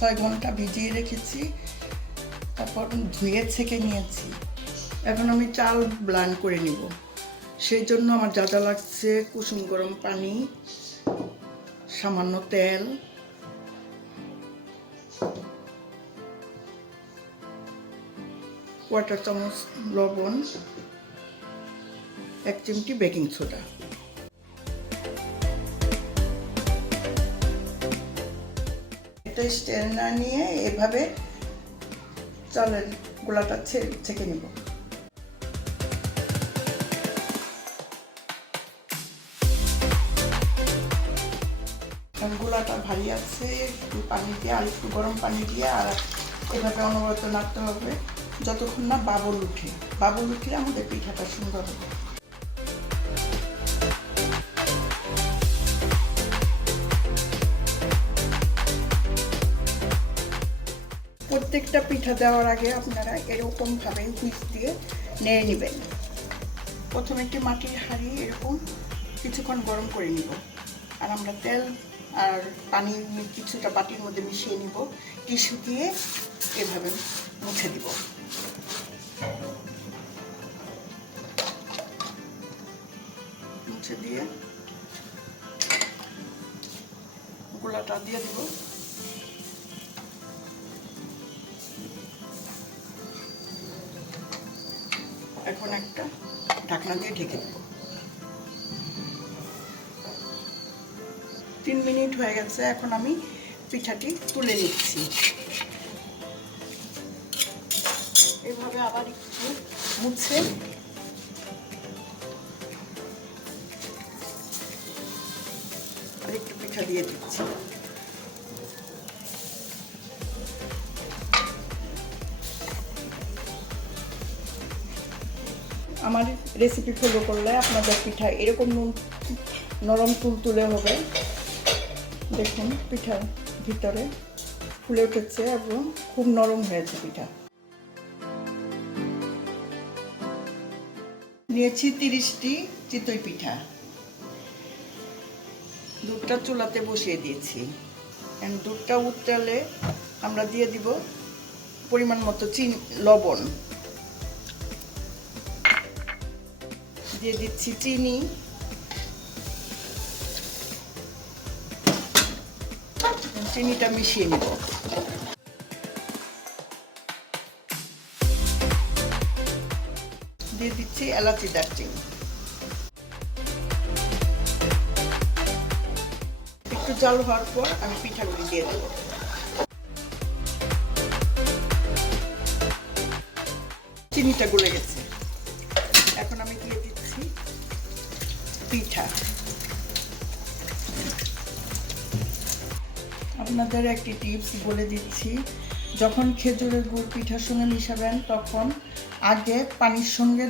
6 ঘন্টা ভিজিয়ে রেখেছি, তারপর ধুয়ে ছেঁকে নিয়েছি। এখন আমি চাল ব্লেন্ড করে নিব। সেই জন্য আমার যা যা লাগছে: কুসুম গরম পানি, সামান্য তেল, কোয়ার্টার চামচ লবণ, 1 চিমটি বেকিং সোডা। এটা স্ট্রেনার নিয়ে এভাবে চালের গোলাটা ছেঁকে নিব। গোলাটা ভারী আছে, একটু পানি দিয়ে আর একটু গরম পানি দিয়ে আর এভাবে অনবরত নাড়তে হবে যতক্ষণ না বাবল উঠে। বাবল উঠলে আমাদের পিঠাটা সুন্দর হবে। প্রত্যেকটা পিঠা দেওয়ার আগে আপনারা এরকমভাবে হুইস দিয়ে নেড়ে নেবেন। প্রথমে একটি মাটির হাঁড়ি এরকম কিছুক্ষণ গরম করে নিব, আর আমরা তেল আর পানি কিছুটা বাটির মধ্যে মিশিয়ে নিব। টিস্যু দিয়ে এভাবে মুছে দিব। মুছে দিয়ে গোলাটা দিয়ে দিব। এখন একটা ঢাকনা দিয়ে ঢেকে দেব। 3 মিনিট হয়ে গেছে। এখন আমি পিঠাটি তুলে নিচ্ছি। এইভাবে আবার একটু মুছে আর একটু পিঠা দিয়ে দিচ্ছি। আমার রেসিপি ফলো করলে আপনাদের পিঠা এরকম নরম তুলতুলে হবে। দেখুন পিঠার ভিতরে ফুলে উঠেছে এবং খুব নরম হয়েছে পিঠা। নিয়েছি 30টি চিতই পিঠা। দুধটা চুলাতে বসিয়ে দিয়েছি। দুধটা উতলে আমরা দিয়ে দিব পরিমাণ মতো লবণ, দিয়ে দিচ্ছি চিনি, চিনিটা মিশিয়ে নেব। দিয়ে দিচ্ছি এলাচি, দারচিনি। একটু জাল হওয়ার পর আমি পিঠাগুলি দিয়ে দেব। চিনিটা গলে গেছে। এখন আমি দিয়ে দিচ্ছি পিঠা। আপনাদের একটি টিপস বলে দিচ্ছি, যখন খেজুরের গুড় পিঠার সঙ্গে মিশাবেন তখন আগে পানির সঙ্গে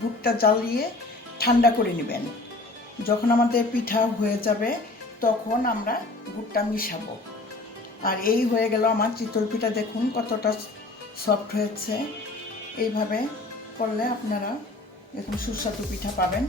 দুধটা জ্বালিয়ে ঠান্ডা করে নেবেন। যখন আমাদের পিঠা হয়ে যাবে তখন আমরা গুড়টা মিশাবো। আর এই হয়ে গেল আমার চিতল পিঠা। দেখুন কতটা সফট হয়েছে। এইভাবে করলে আপনারা এরকম সুস্বাদু পিঠা পাবেন।